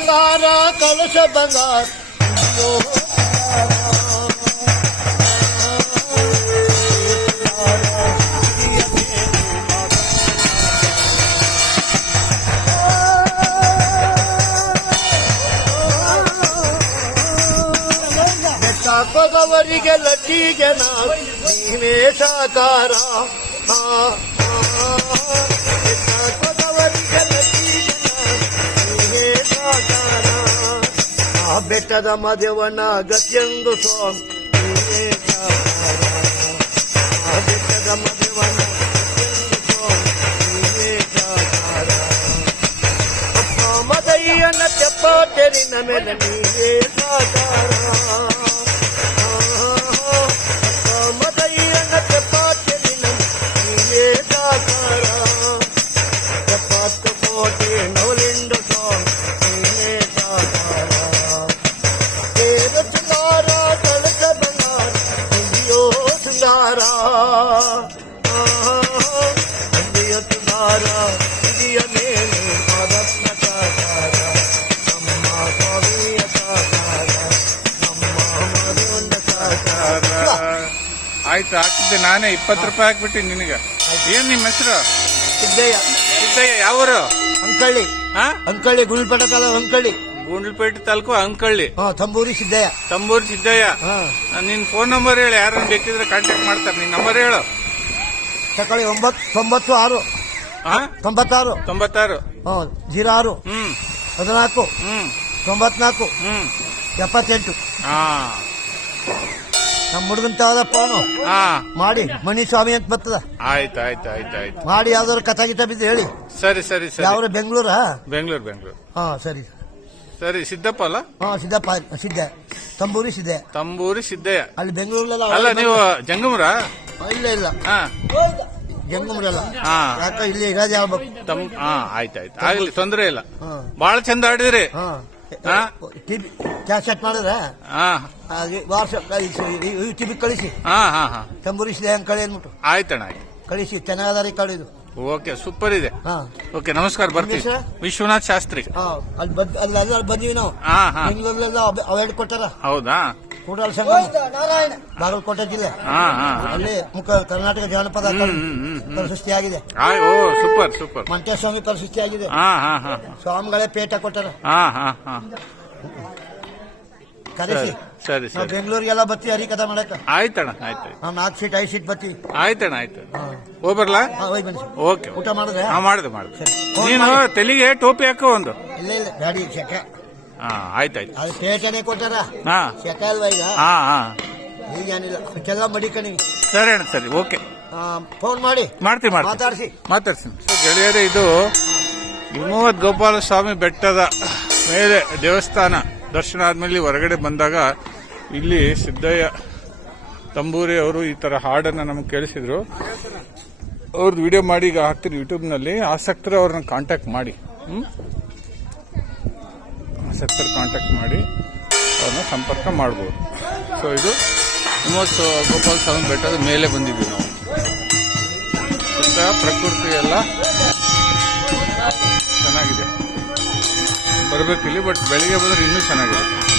ಶೃಂಗಾರ ಕಲಶ ಬಂಗಾರ ಅಯ್ಯೋ ಬೆಟ್ಟಾಕೋದವರಿಗೆ ಲಟ್ಟಿಗೆ ನಾ ನೀವೇ ಸಾಕಾರ ಆ, ಆ, ಬೆಟ್ಟದ ಮದವನ ಗತಿಯೊಂದು ಸ್ವಾಮಿ ಬೆಟ್ಟದ ಮದವನ ಮದಯ್ಯನ ಚಪ್ಪಾಟರಿನ ಮೇಲೆ ನೀವೇ ಸಾಕಾರ. ಆಯ್ತು ಹಾಕಿದ್ದೆ ನಾನೇ. ಇಪ್ಪತ್ತು ರೂಪಾಯಿ ಹಾಕ್ಬಿಟ್ಟಿ ನಿನಗೆ. ಏನ್ ನಿಮ್ಮ ಹೆಸರು? ಸಿದ್ದಯ್ಯ. ಸಿದ್ದಯ್ಯ ಯಾವೂರು? ಅಂಕಳ್ಳಿ. ಹಾ? ಅಂಕಳ್ಳಿ ಗುಲ್ಪಟ ಕಾಲ ಅಂಕಳ್ಳಿ. ಗುಂಡ್ಲಪೇಟೆ ತಾಲೂಕು ಅಂಕಳ್ಳಿ. ಹಾ ತಂಬೂರಿ ಸಿದ್ದಯ್ಯ. ತಂಬೂರಿ ಸಿದ್ದಯ್ಯ. ಹಾ. ನಿನ್ ಫೋನ್ ನಂಬರ್ ಹೇಳಿ ಯಾರನ್ನ ಬೇಕಿದ್ರೆ ಕಾಂಟ್ಯಾಕ್ಟ್ ಮಾಡ್ತಾರೆ. ನಿನ್ ನಂಬರ್ ಹೇಳು. ಸಕಾಳಿ ಒಂಬತ್ತು ತೊಂಬತ್ತು ಆರು. ಹಾ ತೊಂಬತ್ತಾರು. ತೊಂಬತ್ತಾರು. ಹಾ ಜೀರೋ ಆರು. ಹ್ಮ್. ಹದಿನಾಲ್ಕು. ಹ್ಮ್. ತೊಂಬತ್ನಾಲ್ಕು. ಹ್ಮ್. ಎಪ್ಪತ್ತೆಂಟು. ಹಾ ನಮ್ಮ ಹುಡುಗನ್ ತಗದ ಫೋನು ಹಾ ಮಾಡಿ ಮಣಿ ಸ್ವಾಮಿ ಅಂತ ಬರ್ತದ. ಆಯ್ತು ಆಯ್ತು ಆಯ್ತು ಆಯ್ತು. ಮಾಡಿ ಯಾವ್ದಾದ್ರು ಕಥಾ ಗೀತ ಬಿದ್ದು ಹೇಳಿ. ಸರಿ ಸರಿ ಸರಿ. ಯಾವ್ರ ಬೆಂಗಳೂರಾ? ಬೆಂಗಳೂರು ಬೆಂಗಳೂರು. ಹಾ ಸರಿ. ಸರಿ ಸಿದ್ದಪ್ಪ ಅಲ್ಲ? ಹಾ ಸಿದ್ದಪ್ಪ ಸಿದ್ದೆ. ತಂಬೂರಿ ಸಿದ್ದೆ. ತಂಬೂರಿ ಸಿದ್ದಯ್ಯ ಅಲ್ಲಿ ಬೆಂಗಳೂರಲ್ಲ ಅಲ್ಲ ನೀವು ಜಂಗಮರ? ಇಲ್ಲ ಇಲ್ಲ. ಹಾ. ಜಂಗಮರಲ್ಲ. ಹಾ. ಯಾಕ ಇಲ್ಲಿ ಇರೋದು ಹೇಳ್ಬೇಕು ತಮ್ ಹಾ ಆಯ್ತಾಯ್ತು. ಆಗ್ಲಿ ತೊಂದರೆ ಇಲ್ಲ. ಹಾ. ಬಹಳ ಚಂದ ಆಡಿದ್ರಿ. ಹಾ. ಹಾ? ಟಿವಿ ಕ್ಯಾಸೆಟ್ ಮಾಡಿದ್ರೆ? ಹಾ. ವಾಟ್ಸಪ್ ಟಿವಿ ಕಳಿಸಿ. ಹಾ ಹಾ ಹಾ. ತಂಬೂರಿ ಸಿದ್ದೆ ಅಂತ ಕಳಿ ಅಂದ್ಬಿಟ್ಟು. ಆಯ್ತಣ್ಣ ಆಯ್ತು. ಕಳಿಸಿ ಚೆನ್ನಾಗದಾರಿ ಕಳಿದು. ಓಕೆ ಸೂಪರ್ ಇದೆ. ಹಾ. ಓಕೆ ನಮಸ್ಕಾರ ಬರ್ತೀವಿ ಹೆಸ್ರು? ವಿಶ್ವನಾಥ್ ಶಾಸ್ತ್ರಿ. ಹಾ ಅಲ್ಲಿ ಬಂದ್ ಅಲ್ಲಿ ಅಲ್ಲಿ ಬಂದೀವಿ ನಾವು. ಹಾ ಹಾ. ಬೆಂಗಳೂರಲ್ಲೆಲ್ಲ ಅವಾರ್ಡ್ ಕೊಟ್ಟಾರ? ಹೌದಾ? ಕೂಡಲ ಸಂಘ ಬಾಗಲಕೋಟೆ ಜಿಲ್ಲೆ. ಹಾ ಹಾ ಹಾ. ಅಲ್ಲಿ ಮುಖ ಕರ್ನಾಟಕ ಜಾನಪದ ಹ್ಮ್ ಹ್ಮ್ ಹ್ಮ್ ಹ್ಮ್. ಪ್ರಶಸ್ತಿ ಆಗಿದೆ ಓ ಸೂಪರ್ ಸೂಪರ್ ಮಂಟೇಶ್ವಾಮಿ ಪ್ರಶಸ್ತಿ ಆಗಿದೆ ಹಾ ಹಾ ಹಾ. ಸ್ವಾಮಿಗಳೇ ಪೇಟ ಕೊಟ್ಟಾರ. ಹಾ ಹಾ ಹಾ. ಕರೆಸಿ. ಸರಿ ನಾವು ಸರಿ. ಬೆಂಗಳೂರಿಗೆಲ್ಲ ಬತ್ತಿ ಹರಿಕಥಾ ಮಾಡಕ ಆಯ್ತಣ್ಣ ಆಯ್ತು. ನಾವು ನಾಲ್ಕು ಸೀಟ್ ಐದು ಸೀಟ್ ಬತ್ತಿ ಆಯ್ತಣ್ಣ ಆಯ್ತು. ಹೋಗ್ಬರ್ಲಾ? ಹಾ ಹೋಯ್ ಬನ್ನಿ ಓಕೆ ಊಟ ಮಾಡಿದ್ರೆ? ಹಾ ಮಾಡಿದೆ ಮಾಡಿದೆ. ಸರಿ. ನೀನು ತಲೆಗೆ ಟೋಪಿ ಹಾಕೋ ಒಂದು. ಇಲ್ಲ ಇಲ್ಲ ಗಾಡಿ ಶೆಕೆ. ಹಾ ಆಯ್ತಾಯ್ತು ಅದು ಪೇಟನೆ ಕೊಟ್ಟಾರ? ಹಾ. ಶೆಕೆ ಅಲ್ವಾ ಈಗ? ಹಾ ಹಾ. ಈಗ ಏನಿಲ್ಲ. ಅದಕ್ಕೆಲ್ಲ ಮಡಿಕಣಿ. ಸರಿ ಅಣ್ಣ ಸರಿ ಓಕೆ. ಫೋನ್ ಮಾಡಿ. ಮಾಡ್ತೀನಿ ಮಾಡ್ತೀವಿ. ಮಾತಾಡಿಸಿ. ಮಾತಾಡ್ತೀನಿ ಸೊ ಗೆಳೆಯರೇ ಇದು ಹಿಮವದ್ ಗೋಪಾಲ ಸ್ವಾಮಿ ಬೆಟ್ಟದ ಮೇಲೆ ದೇವಸ್ಥಾನ. ದರ್ಶನ ಆದ್ಮೇಲೆ ಹೊರಗಡೆ ಬಂದಾಗ ಇಲ್ಲಿ ಸಿದ್ದಯ್ಯ ತಂಬೂರಿ ಅವರು ಈ ತರ ಹಾಡನ್ನ ನಮಗೆ ಕೇಳಿಸಿದ್ರು. ಅವ್ರದ್ದು ವಿಡಿಯೋ ಮಾಡಿ ಈಗ ಹಾಕ್ತೀನಿ ಯೂಟ್ಯೂಬ್ನಲ್ಲಿ ಆಸಕ್ತರು ಅವ್ರನ್ನ ಕಾಂಟ್ಯಾಕ್ಟ್ ಮಾಡಿ. ಆಸಕ್ತರು ಕಾಂಟ್ಯಾಕ್ಟ್ ಮಾಡಿ ಅವ್ರನ್ನ ಸಂಪರ್ಕ ಮಾಡ್ಬೋದು. ಸೊ ಇದು ಹಿಮವದ್ ಗೋಪಾಲ ಸ್ವಾಮಿ ಬೆಟ್ಟದ ಮೇಲೆ ಬಂದಿದ್ವಿ ನಾವು. ಪ್ರಕೃತಿ ಎಲ್ಲ ಚೆನ್ನಾಗಿದೆ ಬರಬೇಕಿಲ್ಲಿ ಬಟ್ ಬೆಳಿಗ್ಗೆ ಬಂದ್ರೆ ಇನ್ನೂ ಚೆನ್ನಾಗಿದೆ